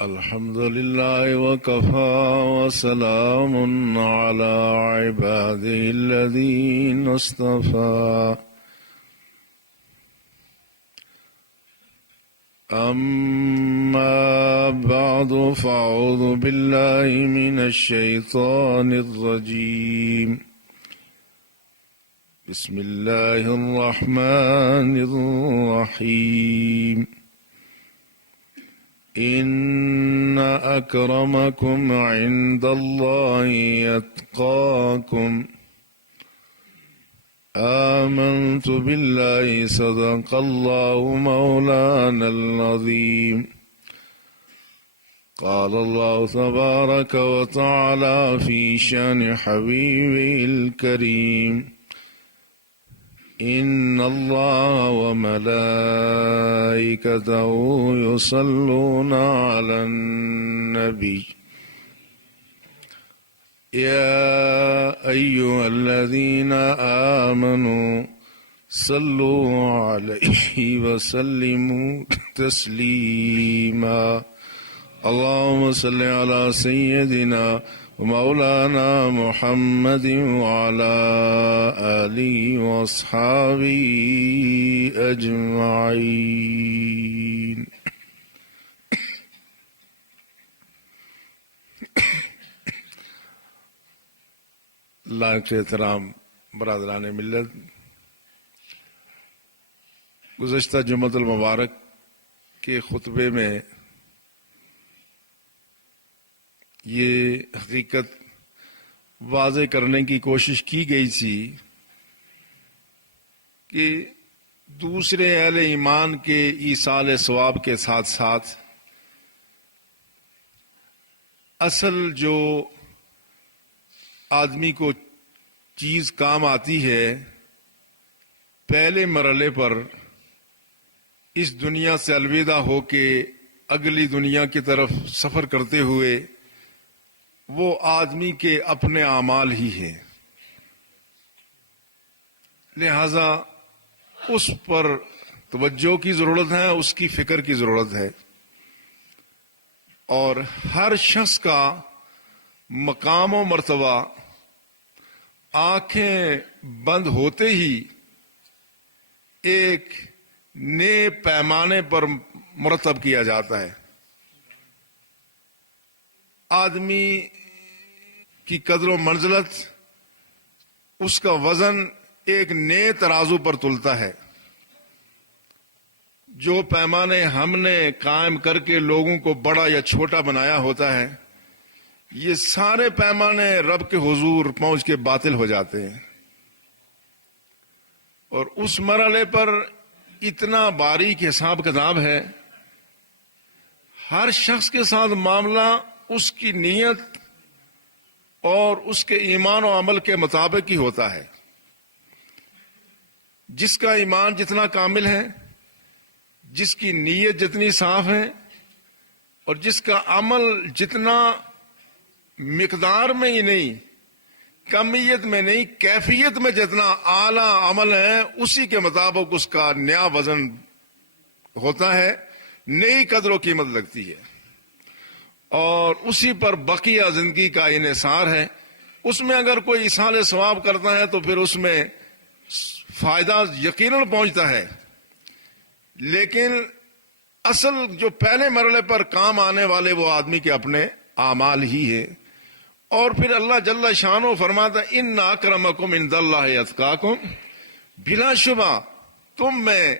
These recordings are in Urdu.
الحمد لله وكفى وسلام على عباده الذين اصطفى أما بعد فأعوذ بالله من الشيطان الرجيم بسم الله الرحمن الرحيم إن أكرمكم عند الله يتقاكم آمنت بالله صدق الله مولانا العظيم قال الله تبارك وتعالى في شأن حبيبه الكريم إن الله وملائكته يصلون على النبي يا أيها الذين آمنوا صلوا عليه وسلموا تسليما اللهم صل على سيدنا ومولانا محمد وعلى آله وأصحابه أجمعين لائق احترام برادران ملت، گزشتہ جمعۃ المبارک کے خطبے میں یہ حقیقت واضح کرنے کی کوشش کی گئی تھی کہ دوسرے اہل ایمان کے ایصال ثواب کے ساتھ ساتھ اصل جو آدمی کو چیز کام آتی ہے پہلے مرحلے پر اس دنیا سے الوداع ہو کے اگلی دنیا کی طرف سفر کرتے ہوئے وہ آدمی کے اپنے اعمال ہی ہے، لہذا اس پر توجہ کی ضرورت ہے، اس کی فکر کی ضرورت ہے، اور ہر شخص کا مقام و مرتبہ آنکھیں بند ہوتے ہی ایک نئے پیمانے پر مرتب کیا جاتا ہے۔ آدمی کی قدر و منزلت، اس کا وزن ایک نئے ترازو پر تلتا ہے۔ جو پیمانے ہم نے قائم کر کے لوگوں کو بڑا یا چھوٹا بنایا ہوتا ہے، یہ سارے پیمانے رب کے حضور پہنچ کے باطل ہو جاتے ہیں، اور اس مرحلے پر اتنا باریک حساب کتاب ہے۔ ہر شخص کے ساتھ معاملہ اس کی نیت اور اس کے ایمان و عمل کے مطابق ہی ہوتا ہے۔ جس کا ایمان جتنا کامل ہے، جس کی نیت جتنی صاف ہے، اور جس کا عمل جتنا مقدار میں ہی نہیں، کمیت میں نہیں، کیفیت میں جتنا اعلیٰ عمل ہے، اسی کے مطابق اس کا نیا وزن ہوتا ہے، نئی قدر و قیمت لگتی ہے، اور اسی پر بقیہ زندگی کا انحصار ہے۔ اس میں اگر کوئی ایصال ثواب کرتا ہے تو پھر اس میں فائدہ یقیناً پہنچتا ہے، لیکن اصل جو پہلے مرحلے پر کام آنے والے وہ آدمی کے اپنے اعمال ہی ہے۔ اور پھر اللہ جل شانہ فرماتا ہے ان اکرمکم عند اللہ اتقاکم، بلا شبہ تم میں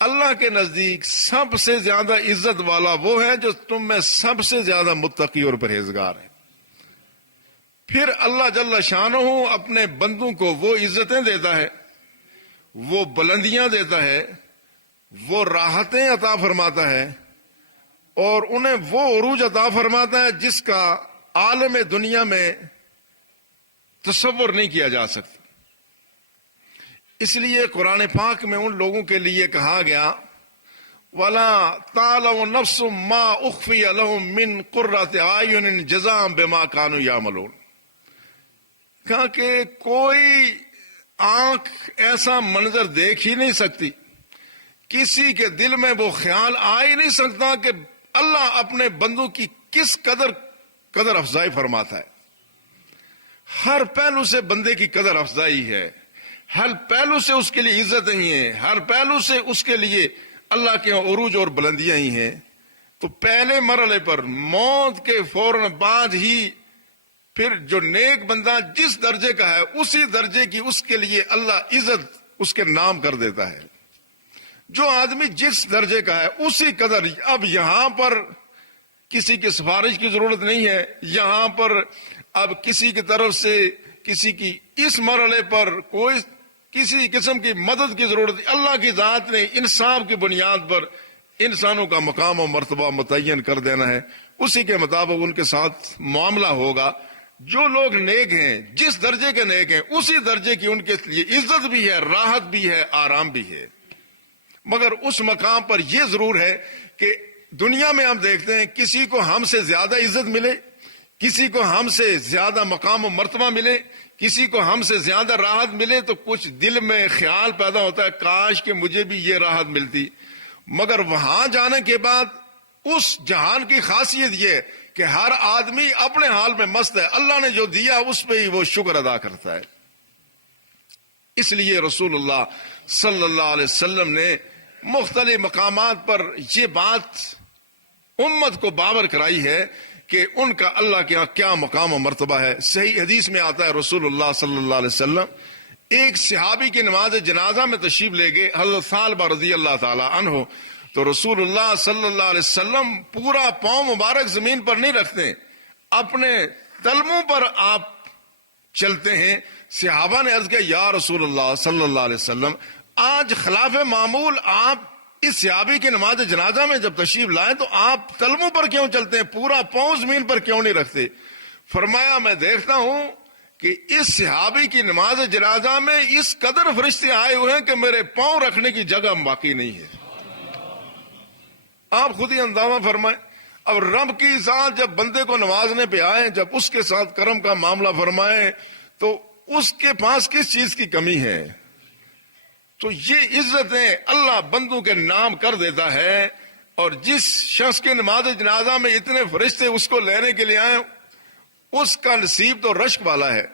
اللہ کے نزدیک سب سے زیادہ عزت والا وہ ہے جو تم میں سب سے زیادہ متقی اور پرہیزگار ہے۔ پھر اللہ جل شانہ اپنے بندوں کو وہ عزتیں دیتا ہے، وہ بلندیاں دیتا ہے، وہ راحتیں عطا فرماتا ہے، اور انہیں وہ عروج عطا فرماتا ہے جس کا عالم دنیا میں تصور نہیں کیا جا سکتا۔ اس لیے قرآن پاک میں ان لوگوں کے لیے کہا گیا وَلَا تَعْلَمُ نَفْسٌ مَا أُخْفِيَ لَهُم مِّن قُرَّةِ أَعْيُنٍ جَزَاءً بِمَا كَانُوا يَعْمَلُونَ، کہا کہ کوئی آنکھ ایسا منظر دیکھ ہی نہیں سکتی، کسی کے دل میں وہ خیال آ ہی نہیں سکتا کہ اللہ اپنے بندوں کی کس قدر افزائی فرماتا ہے. ہر پہلو سے بندے کی قدر افزائی ہے، ہر پہلو سے اس کے لیے عزت ہی ہے، ہر پہلو سے اس کے لیے اللہ کے عروج اور بلندیاں ہی ہیں. تو پہلے مرحلے پر موت کے فوراً بعد ہی پھر جو نیک بندہ جس درجے کا ہے اسی درجے کی اس کے لیے اللہ عزت اس کے نام کر دیتا ہے. جو آدمی جس درجے کا ہے اسی قدر. اب یہاں پر کسی کی سفارش کی ضرورت نہیں ہے، یہاں پر اب کسی کی طرف سے کسی کی اس مرحلے پر کوئی کسی قسم کی مدد کی ضرورت نہیں. اللہ کی ذات نے انصاف کی بنیاد پر انسانوں کا مقام و مرتبہ متعین کر دینا ہے، اسی کے مطابق ان کے ساتھ معاملہ ہوگا. جو لوگ نیک ہیں، جس درجے کے نیک ہیں، اسی درجے کی ان کے لیے عزت بھی ہے، راحت بھی ہے، آرام بھی ہے. مگر اس مقام پر یہ ضرور ہے کہ دنیا میں ہم دیکھتے ہیں کسی کو ہم سے زیادہ عزت ملے، کسی کو ہم سے زیادہ مقام و مرتبہ ملے، کسی کو ہم سے زیادہ راحت ملے تو کچھ دل میں خیال پیدا ہوتا ہے کاش کہ مجھے بھی یہ راحت ملتی. مگر وہاں جانے کے بعد اس جہان کی خاصیت یہ کہ ہر آدمی اپنے حال میں مست ہے، اللہ نے جو دیا اس پہ ہی وہ شکر ادا کرتا ہے. اس لیے رسول اللہ صلی اللہ علیہ وسلم نے مختلف مقامات پر یہ بات امت کو باور کرائی ہے کہ ان کا اللہ کے ہاں کیا مقام و مرتبہ ہے. صحیح حدیث میں آتا ہے رسول اللہ صلی اللہ علیہ وسلم ایک صحابی کی نماز جنازہ میں تشریف لے گئے، حضرت ثعلبہ رضی اللہ تعالی عنہ. تو رسول اللہ صلی اللہ علیہ وسلم پورا پاؤں مبارک زمین پر نہیں رکھتے، اپنے تلموں پر آپ چلتے ہیں. صحابہ نے عرض کیا یا رسول اللہ صلی اللہ علیہ وسلم آج خلاف معمول آپ اس صحابی کی نماز جنازہ میں جب تشریف لائے تو آپ تلموں پر کیوں چلتے ہیں، پورا پاؤں زمین پر کیوں نہیں رکھتے؟ فرمایا میں دیکھتا ہوں کہ اس صحابی کی نماز جنازہ میں اس قدر فرشتے آئے ہوئے ہیں کہ میرے پاؤں رکھنے کی جگہ باقی نہیں ہے. آپ خود ہی اندازہ فرمائیں. اب رب کی ذات جب بندے کو نوازنے پہ آئے، جب اس کے ساتھ کرم کا معاملہ فرمائے تو اس کے پاس کس چیز کی کمی ہے؟ تو یہ عزتیں اللہ بندوں کے نام کر دیتا ہے. اور جس شخص کے نماز جنازہ میں اتنے فرشتے اس کو لینے کے لیے آئے اس کا نصیب تو رشک والا ہے.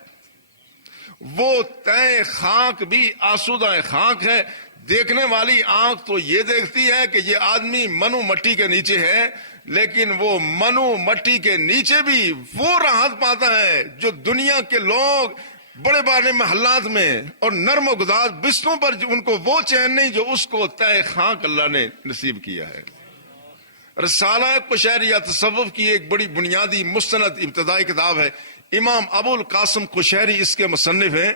وہ تہ خاک بھی آسودہ خاک ہے. دیکھنے والی آنکھ تو یہ دیکھتی ہے کہ یہ آدمی منو مٹی کے نیچے ہے، لیکن وہ منو مٹی کے نیچے بھی وہ راحت پاتا ہے جو دنیا کے لوگ بڑے بڑے محلات میں اور نرم و گداز بستروں پر ان کو وہ چین نہیں جو اس کو تہ خاک اللہ نے نصیب کیا ہے. رسالہ قشیریہ تصوف کی ایک بڑی بنیادی مستند ابتدائی کتاب ہے. امام ابو القاسم قشیری اس کے مصنف ہیں.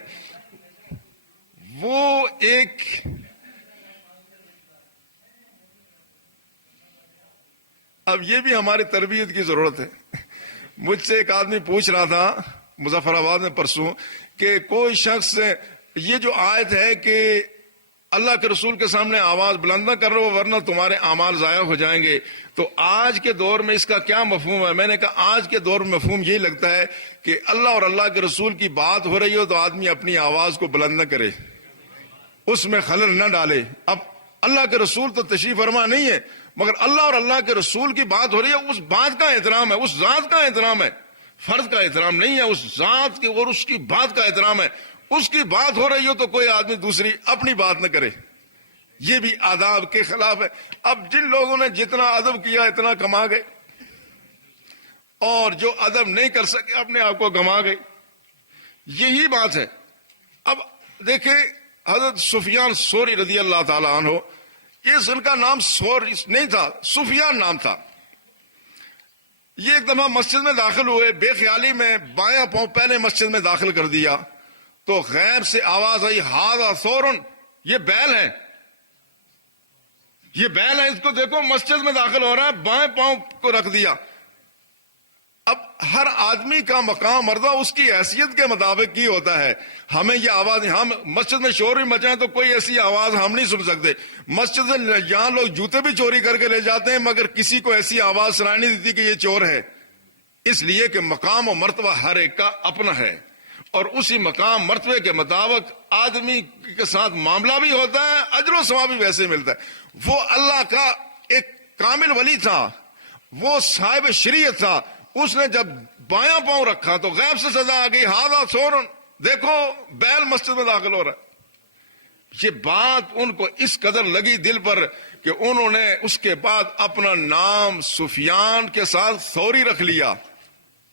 وہ ایک اب یہ بھی ہماری تربیت کی ضرورت ہے. مجھ سے ایک آدمی پوچھ رہا تھا مظفر آباد میں پرسوں کہ کوئی شخص یہ جو آیت ہے کہ اللہ کے رسول کے سامنے آواز بلند نہ کر رہے ہو ورنہ تمہارے اعمال ضائع ہو جائیں گے، تو آج کے دور میں اس کا کیا مفہوم ہے؟ میں نے کہا آج کے دور میں مفہوم یہی لگتا ہے کہ اللہ اور اللہ کے رسول کی بات ہو رہی ہو تو آدمی اپنی آواز کو بلند نہ کرے، اس میں خلل نہ ڈالے. اب اللہ کے رسول تو تشریف فرما نہیں ہے، مگر اللہ اور اللہ کے رسول کی بات ہو رہی ہے، اس بات کا احترام ہے، اس ذات کا احترام ہے، فرد کا احترام نہیں ہے، اس ذات کی اور اس کی بات کا احترام ہے. اس کی بات ہو رہی ہو تو کوئی آدمی دوسری اپنی بات نہ کرے، یہ بھی آداب کے خلاف ہے. اب جن لوگوں نے جتنا ادب کیا اتنا کما گئے، اور جو ادب نہیں کر سکے اپنے آپ کو گما گئے. یہی بات ہے. اب دیکھیں حضرت سفیان ثوری رضی اللہ تعالی عنہ، یہ ان کا نام ثور نہیں تھا، سفیان نام تھا. یہ ایک دفعہ مسجد میں داخل ہوئے، بے خیالی میں بایاں پاؤں پہلے مسجد میں داخل کر دیا تو غیب سے آواز آئی ھذا ثور، یہ بیل ہے، یہ بیل ہے، اس کو دیکھو مسجد میں داخل ہو رہا ہے، بائیں پاؤں کو رکھ دیا. اب ہر آدمی کا مقام مردہ اس کی حیثیت کے مطابق ہی ہوتا ہے. ہمیں یہ آواز، ہم مسجد میں شور بھی مچائیں تو کوئی ایسی آواز ہم نہیں سن سکتے. مسجد میں یہاں لوگ جوتے بھی چوری کر کے لے جاتے ہیں مگر کسی کو ایسی آواز سنائی نہیں دیتی کہ یہ چور ہے، اس لیے کہ مقام و مرتبہ ہر ایک کا اپنا ہے، اور اسی مقام مرتبے کے مطابق آدمی کے ساتھ معاملہ بھی ہوتا ہے، اجر و ثواب بھی ویسے ملتا ہے. وہ اللہ کا ایک کامل ولی تھا، وہ صاحب شریعت تھا، اس نے جب بایاں پاؤں رکھا تو غیب سے سزا آ گئی، ہاذا سورن، دیکھو بیل مسجد میں داخل ہو رہا ہے۔ یہ بات ان کو اس قدر لگی دل پر کہ انہوں نے اس کے بعد اپنا نام سفیان کے ساتھ ثوری رکھ لیا،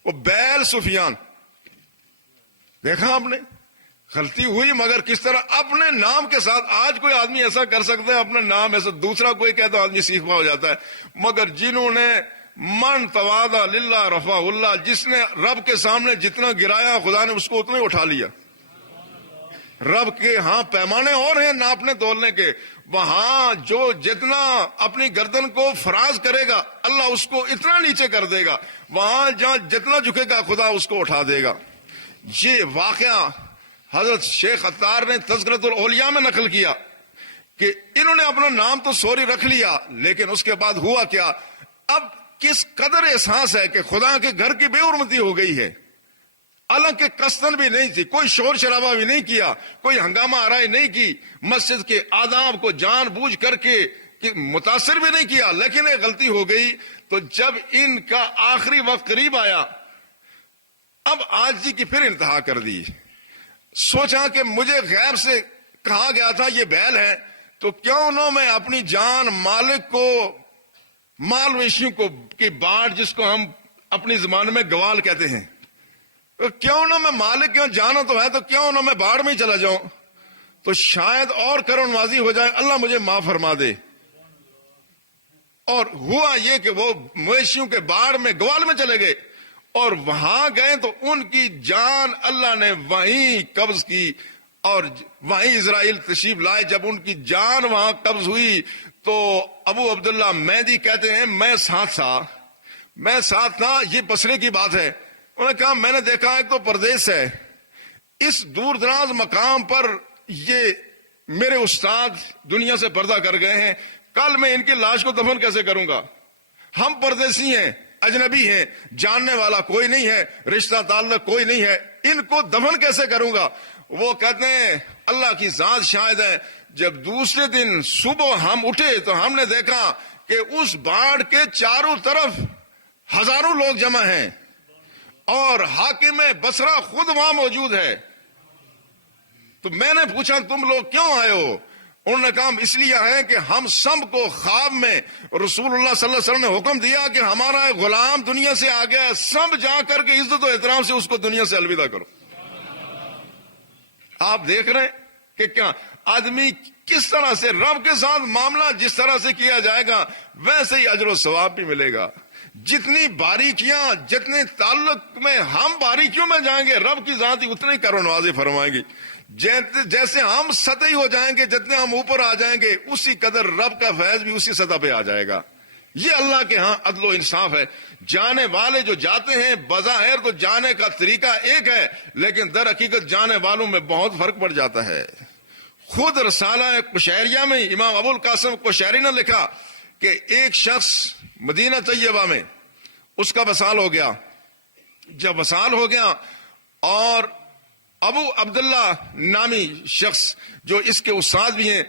وہ بیل سفیان۔ دیکھا آپ نے، غلطی ہوئی مگر کس طرح اپنے نام کے ساتھ۔ آج کوئی آدمی ایسا کر سکتا ہے اپنا نام ایسا دوسرا کوئی کہتا آدمی سیکھوا ہو جاتا ہے، مگر جنہوں نے من تواضع للہ رفع اللہ، جس نے رب کے سامنے جتنا گرایا خدا نے اس کو اتنا ہی اٹھا لیا۔ رب کے ہاں پیمانے اور ہیں ناپنے تولنے کے، وہاں جو جتنا اپنی گردن کو فراز کرے گا اللہ اس کو اتنا نیچے کر دے گا، وہاں جہاں جتنا جھکے گا خدا اس کو اٹھا دے گا۔ یہ واقعہ حضرت شیخ عطار نے تذکرۃ الاولیاء میں نقل کیا کہ انہوں نے اپنا نام تو سوری رکھ لیا، لیکن اس کے بعد ہوا کیا، اب کس قدر احساس ہے کہ خدا کے گھر کی بے حرمتی ہو گئی ہے۔ الگ کے قصدن بھی نہیں تھی، کوئی شور شرابہ بھی نہیں کیا، کوئی ہنگامہ آرائی نہیں کی، مسجد کے آداب کو جان بوجھ کر کے متاثر بھی نہیں کیا، لیکن ایک غلطی ہو گئی۔ تو جب ان کا آخری وقت قریب آیا، اب عاجزی کی پھر انتہا کر دی، سوچا کہ مجھے غیب سے کہا گیا تھا یہ بیل ہے، تو کیوں نہ میں اپنی جان مالک کو، مال ویشیوں کو کی باڑ، جس کو ہم اپنی زبان میں گوال کہتے ہیں، کیوں نہ میں مالک کیوں جانا تو ہے، تو کیوں نہ میں باڑ میں ہی چلا جاؤں، تو شاید اور کرم نوازی ہو جائے، اللہ مجھے معاف فرما دے۔ اور ہوا یہ کہ وہ مویشیوں کے باڑ میں گوال میں چلے گئے، اور وہاں گئے تو ان کی جان اللہ نے وہیں قبض کی، اور وہیں اسرائیل تشریف لائے۔ جب ان کی جان وہاں قبض ہوئی تو ابو عبداللہ مہدی کہتے ہیں میں ساتھ تھا، یہ بصرے کی بات ہے۔ انہوں نے کہا میں نے دیکھا ایک تو پردیس ہے، اس دور دراز مقام پر یہ میرے استاد دنیا سے پردہ کر گئے ہیں، کل میں ان کی لاش کو دفن کیسے کروں گا؟ ہم پردیسی ہیں، اجنبی ہیں، جاننے والا کوئی نہیں ہے، رشتہ تعلق کوئی نہیں ہے، ان کو دفن کیسے کروں گا؟ وہ کہتے ہیں اللہ کی ذات شاہد ہے، جب دوسرے دن صبح ہم اٹھے تو ہم نے دیکھا کہ اس باڑ کے چاروں طرف ہزاروں لوگ جمع ہیں، اور حاکم بصرہ خود وہاں موجود ہے۔ تو میں نے پوچھا تم لوگ کیوں آئے ہو؟ انہوں نے کہا اس لیے آئے کہ ہم سب کو خواب میں رسول اللہ صلی اللہ علیہ وسلم نے حکم دیا کہ ہمارا ایک غلام دنیا سے آ گیا ہے، سب جا کر کے عزت و احترام سے اس کو دنیا سے الوداع کرو۔ آپ دیکھ رہے ہیں کہ کیا آدمی کس طرح سے رب کے ساتھ معاملہ جس طرح سے کیا جائے گا ویسے ہی اجر و ثواب بھی ملے گا۔ جتنی باریکیاں، جتنے تعلق میں ہم باریکیوں میں جائیں گے رب کی ذات ہی اتنی کرم نوازی فرمائے گی۔ جیسے ہم سطحی ہو جائیں گے، جتنے ہم اوپر آ جائیں گے اسی قدر رب کا فیض بھی اسی سطح پہ آ جائے گا۔ یہ اللہ کے ہاں عدل و انصاف ہے۔ جانے والے جو جاتے ہیں بظاہر تو جانے کا طریقہ ایک ہے، لیکن در حقیقت جانے والوں میں بہت فرق پڑ جاتا ہے۔ خود رسالہ قشیریہ میں امام ابو القاسم قشیری نے لکھا کہ ایک شخص مدینہ طیبہ میں اس کا وصال ہو گیا۔ جب وصال ہو گیا اور ابو عبداللہ نامی شخص جو اس کے استاد بھی ہیں،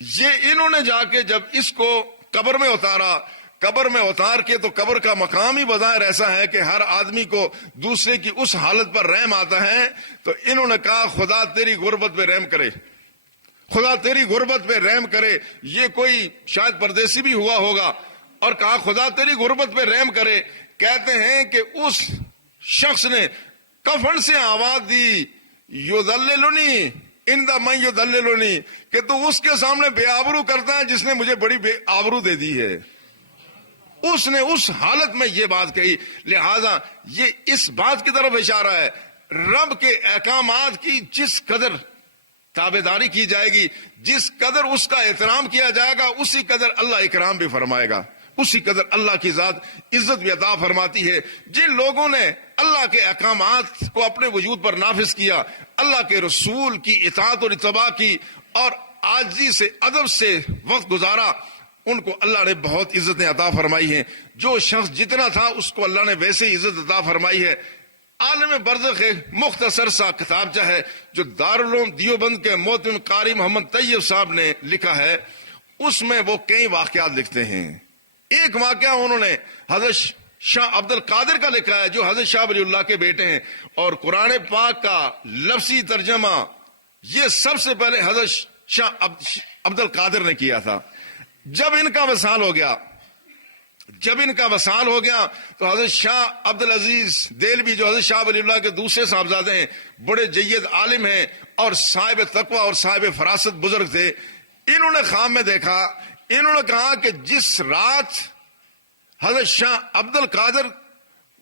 یہ انہوں نے جا کے جب اس کو قبر میں اتارا، قبر میں اتار کے تو قبر کا مقام ہی بظاہر ایسا ہے کہ ہر آدمی کو دوسرے کی اس حالت پر رحم آتا ہے، تو انہوں نے کہا خدا تیری غربت پہ رحم کرے، خدا تیری غربت پہ رحم کرے۔ یہ کوئی شاید پردیسی بھی ہوا ہوگا، اور کہا خدا تیری غربت پہ رحم کرے۔ کہتے ہیں کہ اس شخص نے کفن سے آواز دی یذللنی اندہ من یذللنی، کہ تو اس کے سامنے بے آبرو کرتا ہے جس نے مجھے بڑی بے آبرو دے دی ہے۔ اس نے اس حالت میں یہ بات کہی۔ لہذا یہ اس بات کی طرف اشارہ ہے، رب کے احکامات کی جس قدر تابعداری کی جائے گی، جس قدر اس کا احترام کیا جائے گا، اسی قدر اللہ اکرام بھی فرمائے گا، اسی قدر اللہ کی ذات عزت بھی عطا فرماتی ہے۔ جن لوگوں نے اللہ کے احکامات کو اپنے وجود پر نافذ کیا، اللہ کے رسول کی اطاعت اور اتباع کی، اور عاجزی سے ادب سے وقت گزارا، ان کو اللہ نے بہت عزتیں عطا فرمائی ہیں۔ جو شخص جتنا تھا اس کو اللہ نے ویسے ہی عزت عطا فرمائی ہے۔ عالم برزخ ایک مختصر سا کتابچہ ہے جو دارالعلوم دیوبند کے محترم قاری محمد طیب صاحب نے لکھا ہے، اس میں وہ کئی واقعات لکھتے ہیں۔ ایک واقعہ انہوں نے حضرت شاہ عبد القادر کا لکھا ہے جو حضرت شاہ ولی اللہ کے بیٹے ہیں، اور قرآن پاک کا لفظی ترجمہ یہ سب سے پہلے حضرت شاہ عبد القادر نے کیا تھا۔ جب ان کا وصال ہو گیا تو حضرت شاہ عبد العزیز دہلوی جو حضرت شاہ ولی اللہ کے دوسرے صاحبزادے ہیں، بڑے جید عالم ہیں اور صاحب تقوی اور صاحب فراست بزرگ تھے، انہوں نے خواب میں دیکھا، انہوں نے کہا کہ جس رات حضرت شاہ عبد القادر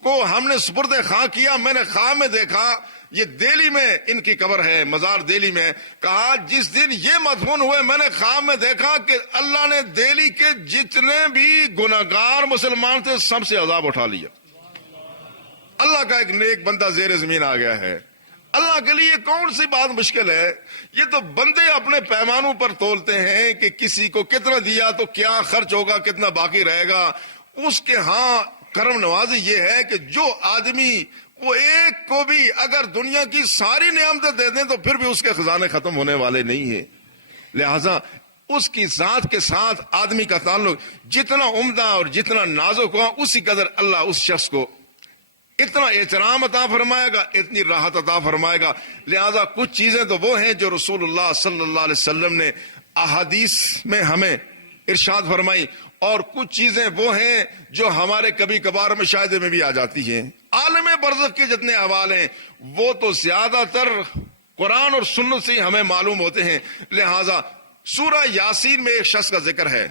کو ہم نے سپرد خاں کیا، میں نے خواب میں دیکھا یہ دہلی میں ان کی قبر ہے، مزار دہلی میں، کہا جس دن یہ مدفون ہوئے میں نے خواب میں دیکھا کہ اللہ نے دہلی کے جتنے بھی گناہگار مسلمان تھے سب سے عذاب اٹھا لیا۔ اللہ کا ایک نیک بندہ زیر زمین آ گیا ہے۔ اللہ کے لیے کون سی بات مشکل ہے؟ یہ تو بندے اپنے پیمانوں پر تولتے ہیں کہ کسی کو کتنا دیا تو کیا خرچ ہوگا، کتنا باقی رہے گا۔ اس کے ہاں کرم نوازی یہ ہے کہ جو آدمی وہ ایک کو بھی اگر دنیا کی ساری نعمتیں دے دیں تو پھر بھی اس کے خزانے ختم ہونے والے نہیں ہیں۔ لہذا اس کی ذات کے ساتھ آدمی کا تعلق جتنا عمدہ اور جتنا نازک ہوا، اسی قدر اللہ اس شخص کو اتنا احترام عطا فرمائے گا، اتنی راحت عطا فرمائے گا۔ لہذا کچھ چیزیں تو وہ ہیں جو رسول اللہ صلی اللہ علیہ وسلم نے احادیث میں ہمیں ارشاد فرمائی، اور کچھ چیزیں وہ ہیں جو ہمارے کبھی کبھار مشاہدے میں بھی آ جاتی ہیں۔ عالم برزخ کے جتنے احوال ہیں وہ تو زیادہ تر قرآن اور سنت سے ہمیں معلوم ہوتے ہیں۔ لہذا سورہ یاسین میں ایک شخص کا ذکر ہے،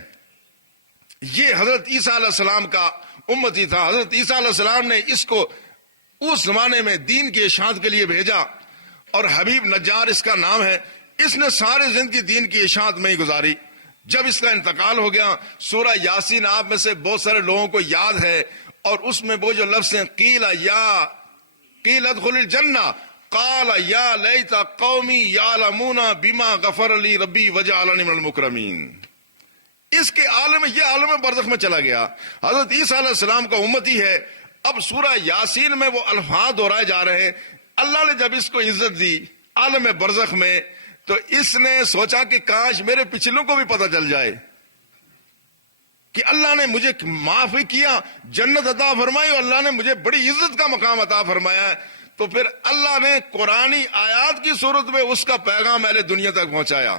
یہ حضرت عیسیٰ علیہ السلام کا امتی تھا۔ حضرت عیسیٰ علیہ السلام نے اس کو اس زمانے میں دین کی اشاعت کے لیے بھیجا، اور حبیب نجار اس کا نام ہے۔ اس نے ساری زندگی دین کی اشاعت میں ہی گزاری۔ جب اس کا انتقال ہو گیا، سورہ یاسین آپ میں سے بہت سارے لوگوں کو یاد ہے، اور اس میں وہ جو لفظ ہیں قیل ادخل الجنہ قال یا لیت قومی یعلمون بما غفر لی ربی وجعلنی من المکرمین، اس کے یہ عالم برزخ میں چلا گیا۔ حضرت عیسیٰ علیہ السلام کا امتی ہے۔ اب سورہ یاسین میں وہ الفاظ دہرائے جا رہے ہیں۔ اللہ نے جب اس کو عزت دی عالم برزخ میں تو اس نے سوچا کہ کاش میرے پچھلوں کو بھی پتہ چل جائے کہ اللہ نے مجھے معاف کیا، جنت عطا فرمائی، اور اللہ نے مجھے بڑی عزت کا مقام عطا فرمایا ہے۔ تو پھر اللہ نے قرآنی آیات کی صورت میں اس کا پیغام اہل دنیا تک پہنچایا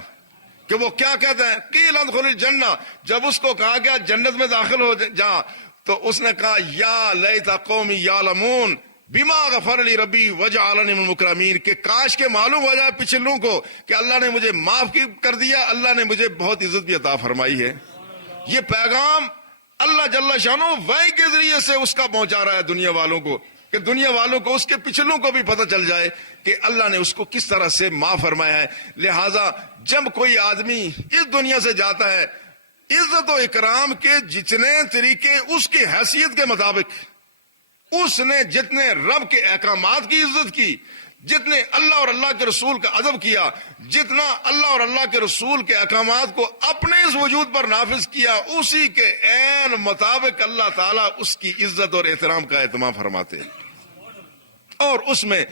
کہ وہ کیا کہتا ہے، قیل ادخل الجنہ، جب اس کو کہا گیا جنت میں داخل ہو جا تو اس نے کہا یا لیت قومی یعلمون بما غفر لی ربی وجعلنی من المکرمین، کہ کاش کے معلوم ہو جائے پچھلوں کو کہ اللہ نے مجھے معاف کر دیا، اللہ نے مجھے بہت عزت بھی عطا فرمائی ہے۔ یہ پیغام اللہ جل شانہ وحی کے ذریعے سے اس کا پہنچا رہا ہے دنیا والوں کو، کہ دنیا والوں کو اس کے پچھلوں کو بھی پتہ چل جائے کہ اللہ نے اس کو کس طرح سے معاف فرمایا ہے۔ لہذا جب کوئی آدمی اس دنیا سے جاتا ہے، عزت و اکرام کے جتنے طریقے اس کی حیثیت کے مطابق، اس نے جتنے رب کے احکامات کی عزت کی، جتنے اللہ اور اللہ کے رسول کا ادب کیا، جتنا اللہ اور اللہ کے رسول کے احکامات کو اپنے اس وجود پر نافذ کیا، اسی کے عین مطابق اللہ تعالیٰ اس کی عزت اور احترام کا اہتمام فرماتے ہیں۔ اور اس میں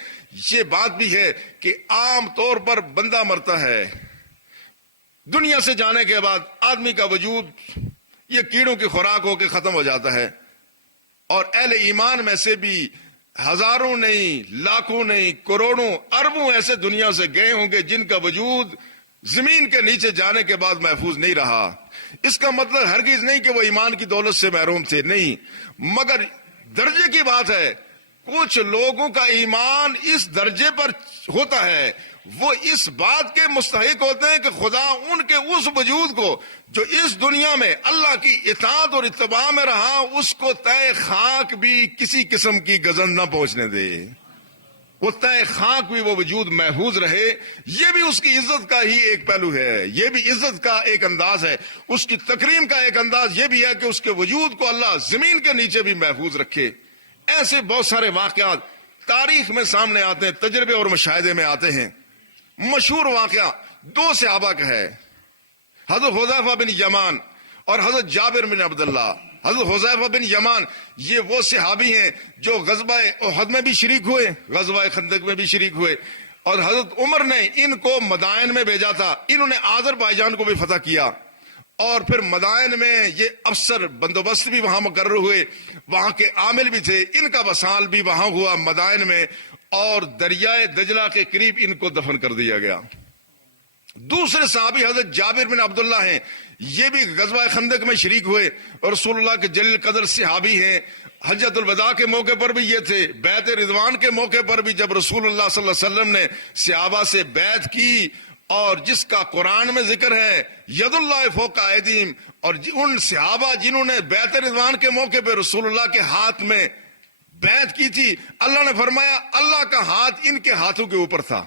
یہ بات بھی ہے کہ عام طور پر بندہ مرتا ہے، دنیا سے جانے کے بعد آدمی کا وجود یہ کیڑوں کی خوراک ہو کے ختم ہو جاتا ہے، اور اہل ایمان میں سے بھی ہزاروں نہیں، لاکھوں نہیں، کروڑوں اربوں ایسے دنیا سے گئے ہوں گے جن کا وجود زمین کے نیچے جانے کے بعد محفوظ نہیں رہا۔ اس کا مطلب ہرگز نہیں کہ وہ ایمان کی دولت سے محروم تھے، نہیں، مگر درجے کی بات ہے۔ کچھ لوگوں کا ایمان اس درجے پر ہوتا ہے، وہ اس بات کے مستحق ہوتے ہیں کہ خدا ان کے اس وجود کو جو اس دنیا میں اللہ کی اطاعت اور اتباع میں رہا، اس کو تہ خاک بھی کسی قسم کی گزن نہ پہنچنے دے، وہ تہ خاک بھی وہ وجود محفوظ رہے۔ یہ بھی اس کی عزت کا ہی ایک پہلو ہے، یہ بھی عزت کا ایک انداز ہے، اس کی تکریم کا ایک انداز یہ بھی ہے کہ اس کے وجود کو اللہ زمین کے نیچے بھی محفوظ رکھے۔ ایسے بہت سارے واقعات تاریخ میں سامنے آتے ہیں، تجربے اور مشاہدے میں آتے ہیں۔ مشہور واقعہ دو صحابہ کا ہے، حضرت حذیفہ بن یمان اور حضرت جابر بن عبداللہ۔ حضرت حذیفہ بن یمان یہ وہ صحابی ہیں جو غزوہ احد میں بھی شریک ہوئے، غزوہ خندق میں بھی شریک ہوئے، اور حضرت عمر نے ان کو مدائن میں بھیجا تھا، انہوں نے آذربائیجان کو بھی فتح کیا، اور پھر مدائن میں یہ افسر بندوبست بھی وہاں مقرر ہوئے، وہاں کے عامل بھی تھے، ان کا وصال بھی وہاں ہوا مدائن میں، اور دریائے دجلہ کے قریب ان کو دفن کر دیا گیا۔ دوسرے صحابی حضرت جابر بن عبداللہ ہیں، یہ بھی غزوہ خندق میں شریک ہوئے اور رسول اللہ کے جلیل قدر صحابی ہیں۔ حجۃ الوداع کے موقع پر بھی یہ تھے، بیعت رضوان کے موقع پر بھی جب رسول اللہ صلی اللہ علیہ وسلم نے صحابہ سے بیعت کی، اور جس کا قرآن میں ذکر ہے ید اللہ فوق ایدیہم، اور ان صحابہ جنہوں نے بیعت رضوان کے موقع پہ رسول اللہ کے ہاتھ میں بیعت کی تھی، اللہ نے فرمایا اللہ کا ہاتھ ان کے ہاتھوں کے اوپر تھا۔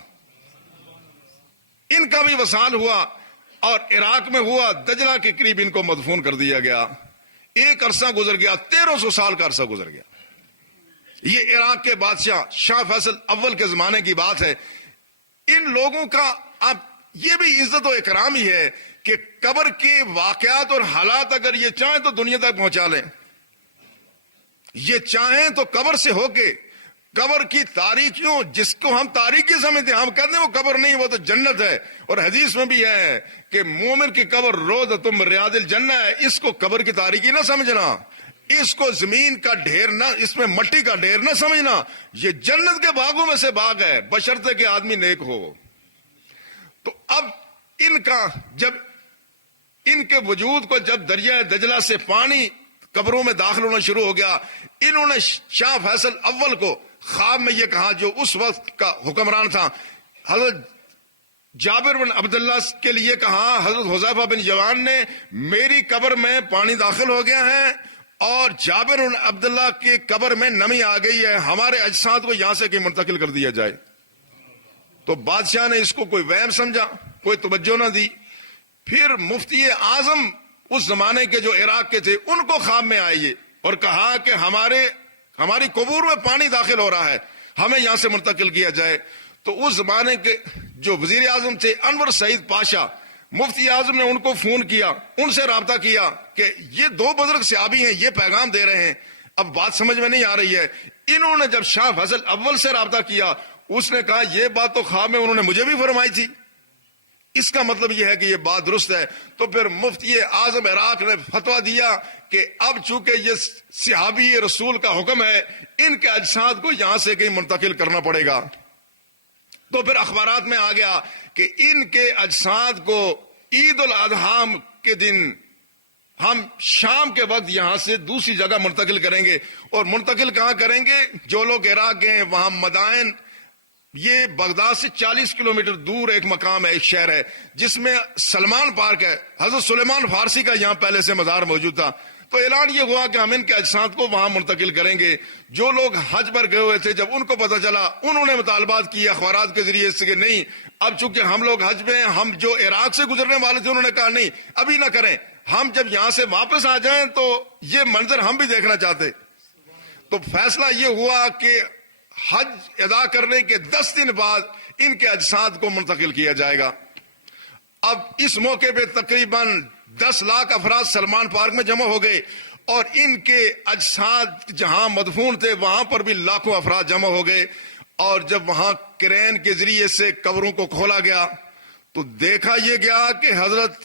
ان کا بھی وصال ہوا اور عراق میں ہوا، دجلہ کے قریب ان کو مدفون کر دیا گیا۔ ایک عرصہ گزر گیا، 1300 سال کا عرصہ گزر گیا۔ یہ عراق کے بادشاہ شاہ فیصل اول کے زمانے کی بات ہے۔ ان لوگوں کا اب یہ بھی عزت و اکرام ہی ہے کہ قبر کے واقعات اور حالات اگر یہ چاہیں تو دنیا تک پہنچا لیں، یہ چاہیں تو قبر سے ہو کے قبر کی تاریکیوں، جس کو ہم تاریکی سمجھتے ہیں، ہم کہتے ہیں وہ قبر نہیں، وہ تو جنت ہے، اور حدیث میں بھی ہے کہ مومن کی قبر روضۃ من ریاض الجنہ ہے۔ اس کو قبر کی تاریکی نہ سمجھنا، اس کو زمین کا ڈھیر نہ، اس میں مٹی کا ڈھیر نہ سمجھنا، یہ جنت کے باغوں میں سے باغ ہے، بشرطے کہ آدمی نیک ہو۔ تو اب ان کا جب ان کے وجود کو جب دریائے دجلہ سے پانی قبروں میں داخل ہونا شروع ہو گیا، انہوں نے شاہ فیصل اول کو خواب میں یہ کہا، جو اس وقت کا حکمران تھا، حضرت جابر بن عبداللہ کے لیے کہا، حضرت حذیفہ بن یمان نے، میری قبر میں پانی داخل ہو گیا ہے اور جابر بن عبداللہ کی قبر میں نمی آ گئی ہے، ہمارے اجساد کو یہاں سے کہ منتقل کر دیا جائے۔ تو بادشاہ نے اس کو کوئی وہم سمجھا، کوئی توجہ نہ دی۔ پھر مفتی اعظم اس زمانے کے جو عراق کے تھے، ان کو خواب میں آئیے اور کہا کہ ہماری قبور میں پانی داخل ہو رہا ہے، ہمیں یہاں سے منتقل کیا جائے۔ تو اس زمانے کے جو وزیر اعظم تھے انور سعید پاشا، مفتی اعظم نے ان کو فون کیا، ان سے رابطہ کیا کہ یہ دو بزرگ صحابی ہیں، یہ پیغام دے رہے ہیں، اب بات سمجھ میں نہیں آ رہی ہے۔ انہوں نے جب شاہ فیصل اول سے رابطہ کیا، اس نے کہا یہ بات تو خواب میں انہوں نے مجھے بھی فرمائی تھی، اس کا مطلب یہ ہے کہ یہ بات درست ہے۔ تو پھر مفتی اعظم عراق نے فتویٰ دیا کہ اب چونکہ یہ صحابی رسول کا حکم ہے، ان کے اجساد کو یہاں سے کہیں منتقل کرنا پڑے گا۔ تو پھر اخبارات میں آ گیا کہ ان کے اجساد کو عید الاضحیٰ کے دن ہم شام کے وقت یہاں سے دوسری جگہ منتقل کریں گے۔ اور منتقل کہاں کریں گے؟ جو لوگ عراق گئے وہاں مدائن، یہ بغداد سے 40 کلومیٹر دور ایک مقام ہے، ایک شہر ہے جس میں سلمان پارک ہے، حضرت سلیمان فارسی کا یہاں پہلے سے مزار موجود تھا۔ تو اعلان یہ ہوا کہ ہم ان کے اجساد کو وہاں منتقل کریں گے۔ جو لوگ حج پر گئے ہوئے تھے، جب ان کو پتہ چلا، انہوں نے مطالبات کیے اخبارات کے ذریعے سے کہ نہیں، اب چونکہ ہم لوگ حج میں ہیں، ہم جو عراق سے گزرنے والے تھے، انہوں نے کہا نہیں ابھی نہ کریں، ہم جب یہاں سے واپس آ جائیں تو یہ منظر ہم بھی دیکھنا چاہتے۔ تو فیصلہ یہ ہوا کہ حج ادا کرنے کے 10 دن بعد ان کے اجساد کو منتقل کیا جائے گا۔ اب اس موقع پہ تقریباً 10 لاکھ افراد سلمان پارک میں جمع ہو گئے، اور ان کے اجساد جہاں مدفون تھے وہاں پر بھی لاکھوں افراد جمع ہو گئے۔ اور جب وہاں کرین کے ذریعے سے قبروں کو کھولا گیا تو دیکھا یہ گیا کہ حضرت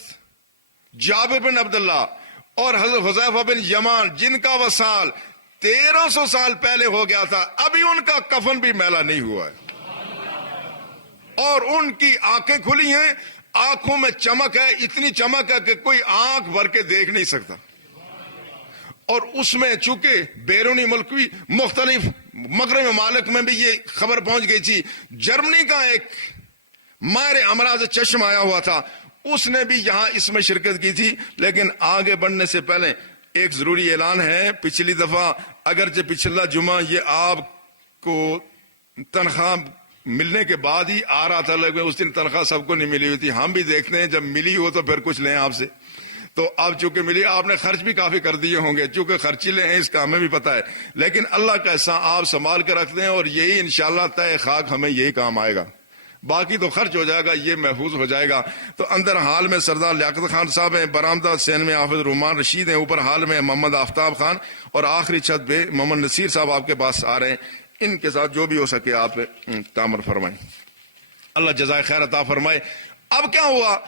جابر بن عبداللہ اور حضرت حذیفہ بن یمان، جن کا وصال 1300 سال پہلے ہو گیا تھا، ابھی ان کا کفن بھی میلا نہیں ہوا ہے، اور ان کی آنکھیں کھلی ہیں، آنکھوں میں چمک ہے، اتنی چمک ہے کہ کوئی آنکھ بھر کے دیکھ نہیں سکتا۔ اور اس میں چونکہ بیرونی ملکی مختلف مغربی ممالک میں بھی یہ خبر پہنچ گئی تھی، جرمنی کا ایک ماہر امراض چشم آیا ہوا تھا، اس نے بھی یہاں اس میں شرکت کی تھی۔ لیکن آگے بڑھنے سے پہلے ایک ضروری اعلان ہے۔ پچھلی دفعہ اگرچہ پچھلا جمعہ یہ آپ کو تنخواہ ملنے کے بعد ہی آ رہا تھا، لیکن اس دن تنخواہ سب کو نہیں ملی ہوئی تھی، ہم بھی دیکھتے ہیں جب ملی ہو تو پھر کچھ لیں آپ سے۔ تو اب چونکہ ملی، آپ نے خرچ بھی کافی کر دیے ہوں گے، چونکہ خرچیلے ہیں اس کا ہمیں بھی پتہ ہے، لیکن اللہ کا احسان آپ سنبھال کے رکھتے ہیں، اور یہی انشاءاللہ تہ خاک ہمیں یہی کام آئے گا، باقی تو خرچ ہو جائے گا، یہ محفوظ ہو جائے گا۔ تو اندر حال میں سردار لیاقت خان صاحب ہیں، برآمدہ سین میں حافظ رومان رشید ہیں، اوپر حال میں محمد آفتاب خان، اور آخری چھت پہ محمد نصیر صاحب آپ کے پاس آ رہے ہیں۔ ان کے ساتھ جو بھی ہو سکے آپ تعامل فرمائیں، اللہ جزائے خیر عطا فرمائے۔ اب کیا ہوا؟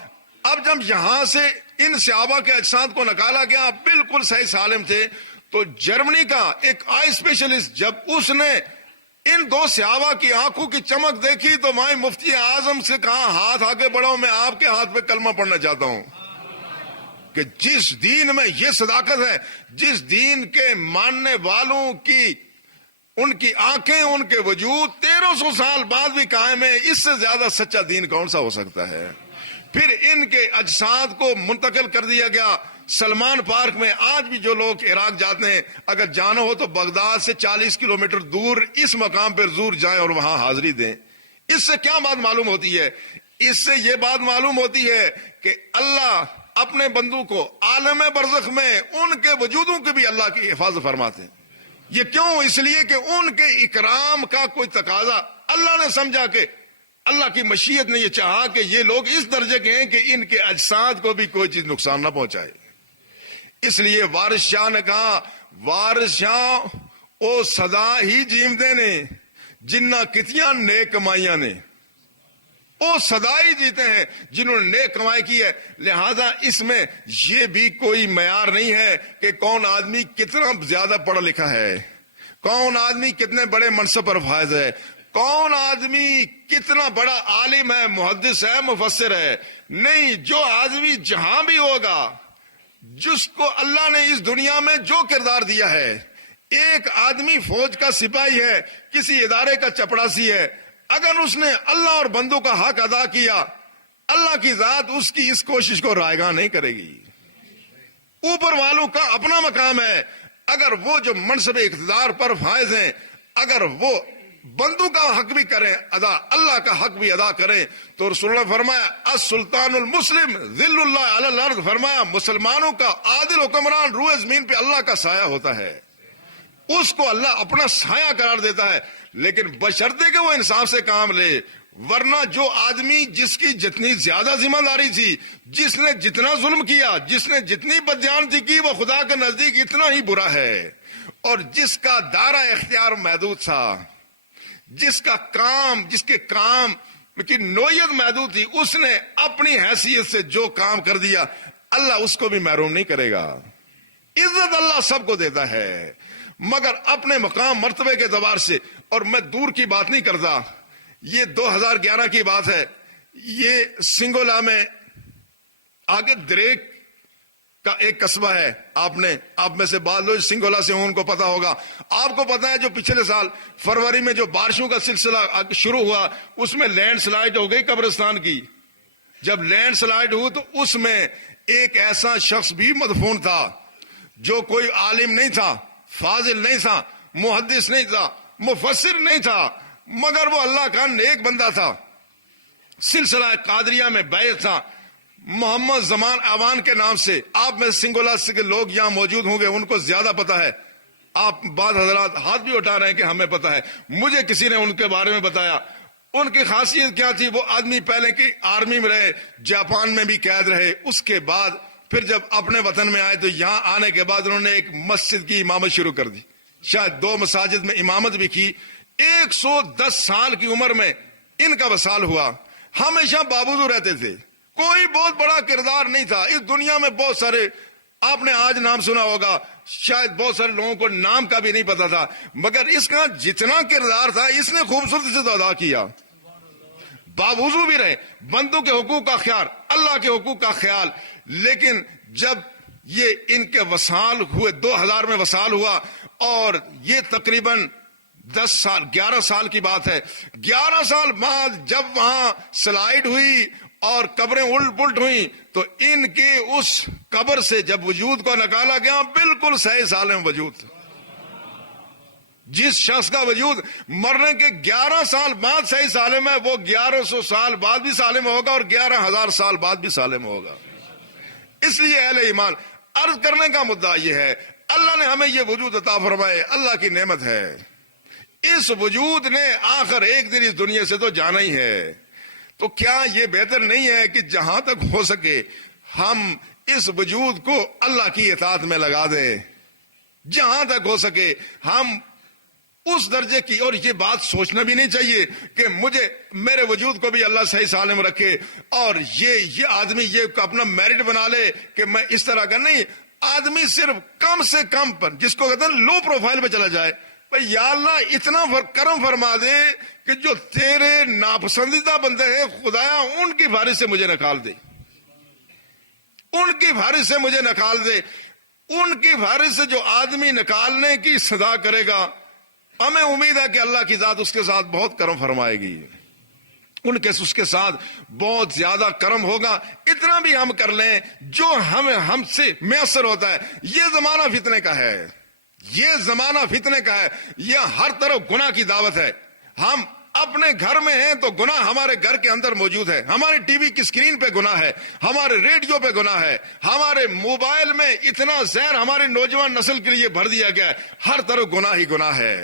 اب جب یہاں سے ان صحابہ کے اجساد کو نکالا گیا، بالکل صحیح سالم تھے. تو جرمنی کا ایک آئی اسپیشلسٹ جب اس نے ان دو صحابہ کی آنکھوں کی چمک دیکھی تو مائیں مفتی اعظم سے کہا ہاتھ آگے بڑھاؤ، میں آپ کے ہاتھ پہ کلمہ پڑھنا چاہتا ہوں. کہ جس دین میں یہ صداقت ہے، جس دین کے ماننے والوں کی ان کی آنکھیں، ان کے وجود 1300 سال بعد بھی قائم ہے، اس سے زیادہ سچا دین کون سا ہو سکتا ہے؟ پھر ان کے اجساد کو منتقل کر دیا گیا سلمان پارک میں. آج بھی جو لوگ عراق جاتے ہیں، اگر جانا ہو تو بغداد سے 40 کلومیٹر دور اس مقام پر ضرور جائیں اور وہاں حاضری دیں. اس سے کیا بات معلوم ہوتی ہے؟ اس سے یہ بات معلوم ہوتی ہے کہ اللہ اپنے بندوں کو عالم برزخ میں ان کے وجودوں کی بھی اللہ کی حفاظت فرماتے ہیں. یہ کیوں؟ اس لیے کہ ان کے اکرام کا کوئی تقاضا اللہ نے سمجھا، کہ اللہ کی مشیت نے یہ چاہا کہ یہ لوگ اس درجے کے ہیں کہ ان کے اجساد کو بھی کوئی چیز نقصان نہ پہنچائے. اس لیے وارث شاہ نے کہا، وارث شاہ او سدا ہی جیمدے نے جنہ کتیاں نیک کمائیاں نے. وہ سدا ہی جیتے ہیں جنہوں نے نیک کمائی کی ہے. لہذا اس میں یہ بھی کوئی معیار نہیں ہے کہ کون آدمی کتنا زیادہ پڑھا لکھا ہے، کون آدمی کتنے بڑے منصب پر فائز ہے، کون آدمی کتنا بڑا عالم ہے، محدث ہے، مفسر ہے. نہیں، جو آدمی جہاں بھی ہوگا، جس کو اللہ نے اس دنیا میں جو کردار دیا ہے، ایک آدمی فوج کا سپاہی ہے، کسی ادارے کا چپڑاسی ہے، اگر اس نے اللہ اور بندوں کا حق ادا کیا، اللہ کی ذات اس کی اس کوشش کو رائگاں نہیں کرے گی. اوپر والوں کا اپنا مقام ہے. اگر وہ جو منصب اقتدار پر فائز ہیں، اگر وہ بندوں کا حق بھی کریں ادا، اللہ کا حق بھی ادا کریں، تو رسول اللہ فرمایا السلطان المسلم ذل اللہ علی الارض، فرمایا مسلمانوں کا عادل حکمران روئے زمین پہ اللہ کا سایہ ہوتا ہے، اس کو اللہ اپنا سایہ قرار دیتا ہے. لیکن بشرطے کہ وہ انصاف سے کام لے، ورنہ جو آدمی جس کی جتنی زیادہ ذمہ داری تھی، جس نے جتنا ظلم کیا، جس نے جتنی بددیانتی کی، وہ خدا کے نزدیک اتنا ہی برا ہے. اور جس کا دائرہ اختیار محدود تھا، جس کے کام کی نوعیت محدود تھی، اس نے اپنی حیثیت سے جو کام کر دیا، اللہ اس کو بھی محروم نہیں کرے گا. عزت اللہ سب کو دیتا ہے، مگر اپنے مقام مرتبے کے اعتبار سے. اور میں دور کی بات نہیں کرتا، یہ 2011 کی بات ہے. یہ سنگولا میں آگے دریک کا ایک قصبہ ہے. آپ میں سے بعض لوگ سنگولا سے ان کو پتا ہوگا. آپ کو پتا ہے جو پچھلے سال فروری میں جو بارشوں کا سلسلہ شروع ہوا، اس میں لینڈ سلائڈ ہو گئی قبرستان کی. جب لینڈ سلائڈ ہوئی تو اس میں ایک ایسا شخص بھی مدفون تھا جو کوئی عالم نہیں تھا، فاضل نہیں تھا، محدث نہیں تھا، مفسر نہیں تھا، مگر وہ اللہ کا نیک بندہ تھا. سلسلہ قادریہ میں بیعت تھا محمد زمان اوان کے نام سے. آپ میں سنگولا سے کے لوگ یہاں موجود ہوں گے، ان کو زیادہ پتا ہے. آپ بعض حضرات ہاتھ بھی اٹھا رہے ہیں کہ ہمیں پتا ہے. مجھے کسی نے ان کے بارے میں بتایا. ان کی خاصیت کیا تھی؟ وہ آدمی پہلے کی آرمی میں رہے، جاپان میں بھی قید رہے، اس کے بعد پھر جب اپنے وطن میں آئے تو یہاں آنے کے بعد انہوں نے ایک مسجد کی امامت شروع کر دی، شاید 2 مساجد میں امامت بھی کی. 110 سال کی عمر میں ان کا وصال ہوا. ہمیشہ بابودو رہتے تھے، کوئی بہت بڑا کردار نہیں تھا. اس دنیا میں بہت سارے، آپ نے آج نام سنا ہوگا، شاید بہت سارے لوگوں کو نام کا بھی نہیں پتا تھا، مگر اس کا جتنا کردار تھا اس نے خوبصورتی سے ادا کیا. بابوزو بھی رہے، بندوں کے حقوق کا خیال، اللہ کے حقوق کا خیال. لیکن جب یہ ان کے وصال ہوئے، 2000 میں وصال ہوا، اور یہ تقریباً 11 سال کی بات ہے. 11 سال بعد جب وہاں سلائڈ ہوئی اور قبریں الٹ پلٹ ہوئی تو ان کے اس قبر سے جب وجود کو نکالا گیا، بالکل صحیح سالم وجود. جس شخص کا وجود مرنے کے 11 سال بعد صحیح سالم ہے، وہ 1100 سال بعد بھی سالم ہوگا اور 11,000 سال بعد بھی سالم ہوگا. اس لیے اہل ایمان، عرض کرنے کا مدعا یہ ہے، اللہ نے ہمیں یہ وجود عطا فرمائے، اللہ کی نعمت ہے. اس وجود نے آخر ایک دن اس دنیا سے تو جانا ہی ہے. تو کیا یہ بہتر نہیں ہے کہ جہاں تک ہو سکے ہم اس وجود کو اللہ کی اطاعت میں لگا دیں، جہاں تک ہو سکے ہم اس درجے کی. اور یہ بات سوچنا بھی نہیں چاہیے کہ مجھے میرے وجود کو بھی اللہ صحیح سالم رکھے اور یہ آدمی یہ اپنا میرٹ بنا لے کہ میں اس طرح کا نہیں. آدمی صرف کم سے کم پر جس کو کہتے ہیں لو پروفائل پہ چلا جائے, بھائی یا اللہ اتنا کرم فرما دے کہ جو تیرے ناپسندیدہ بندے ہیں خدایا ان کی فہرست سے مجھے نکال دے, ان کی فہرست سے مجھے نکال دے. ان کی فہرست سے جو آدمی نکالنے کی صدا کرے گا, ہمیں امید ہے کہ اللہ کی ذات اس کے ساتھ بہت کرم فرمائے گی, اس کے ساتھ بہت زیادہ کرم ہوگا. اتنا بھی ہم کر لیں جو ہم سے میسر ہوتا ہے. یہ زمانہ فتنے کا ہے, یہ زمانہ فتنے کا ہے. یہ ہر طرف گناہ کی دعوت ہے. ہم اپنے گھر میں ہیں تو گناہ ہمارے گھر کے اندر موجود ہے, ہمارے ٹی وی کی اسکرین پہ گناہ ہے, ہمارے ریڈیو پہ گناہ ہے, ہمارے موبائل میں اتنا زہر ہماری نوجوان نسل کے لیے بھر دیا گیا ہے. ہر طرف گناہ ہی گناہ ہے.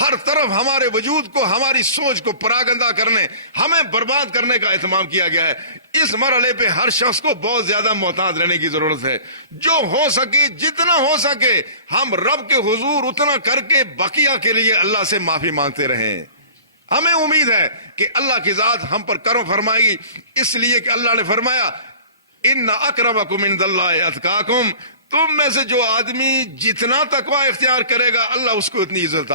ہر طرف ہمارے وجود کو, ہماری سوچ کو پراگندہ کرنے, ہمیں برباد کرنے کا اہتمام کیا گیا ہے. اس مرحلے پہ ہر شخص کو بہت زیادہ محتاط رہنے کی ضرورت ہے. جو ہو سکے, جتنا ہو سکے, ہم رب کے حضور اتنا کر کے بقیہ کے لیے اللہ سے معافی مانگتے رہیں. ہمیں امید ہے کہ اللہ کی ذات ہم پر کرم فرمائے گی, اس لیے کہ اللہ نے فرمایا ان اکرمکم عند اللہ اتقاکم. تم میں سے جو آدمی جتنا تقوی اختیار کرے گا اللہ اس کو اتنی عزت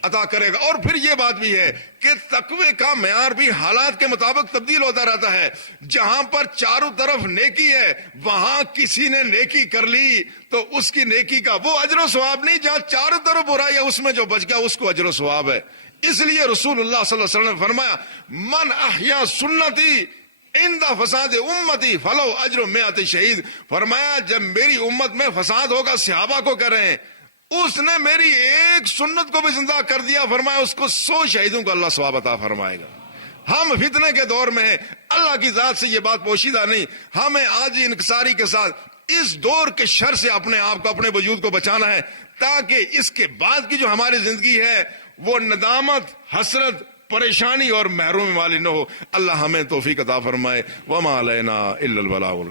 عطا کرے گا. اور پھر یہ بات بھی ہے کہ تقوی کا معیار بھی حالات کے مطابق تبدیل ہوتا رہتا ہے. جہاں پر چاروں طرف نیکی ہے وہاں کسی نے نیکی کر لی تو اس کی نیکی کا وہ اجر و ثواب نہیں, جہاں چاروں طرف برائی ہے اس میں جو بچ گیا اس کو اجر و ثواب ہے. اس لیے رسول اللہ صلی اللہ علیہ وسلم نے فرمایا من احیا سنتی عند فساد امتی فلو اجر مئات شہید. فرمایا جب میری امت میں فساد ہوگا, صحابہ کو کہہ رہے ہیں, اس نے میری ایک سنت کو بھی زندہ کر دیا, فرمایا اس کو 100 شہیدوں کو اللہ ثواب عطا فرمائے گا. ہم فتنے کے دور میں ہیں, اللہ کی ذات سے یہ بات پوشیدہ نہیں. ہمیں آج انکساری کے ساتھ اس دور کے شر سے اپنے آپ کو, اپنے وجود کو بچانا ہے تاکہ اس کے بعد کی جو ہماری زندگی ہے وہ ندامت, حسرت, پریشانی اور محرومی والی نہ ہو. اللہ ہمیں توفیق عطا فرمائے. وما علینا الا البلاغ.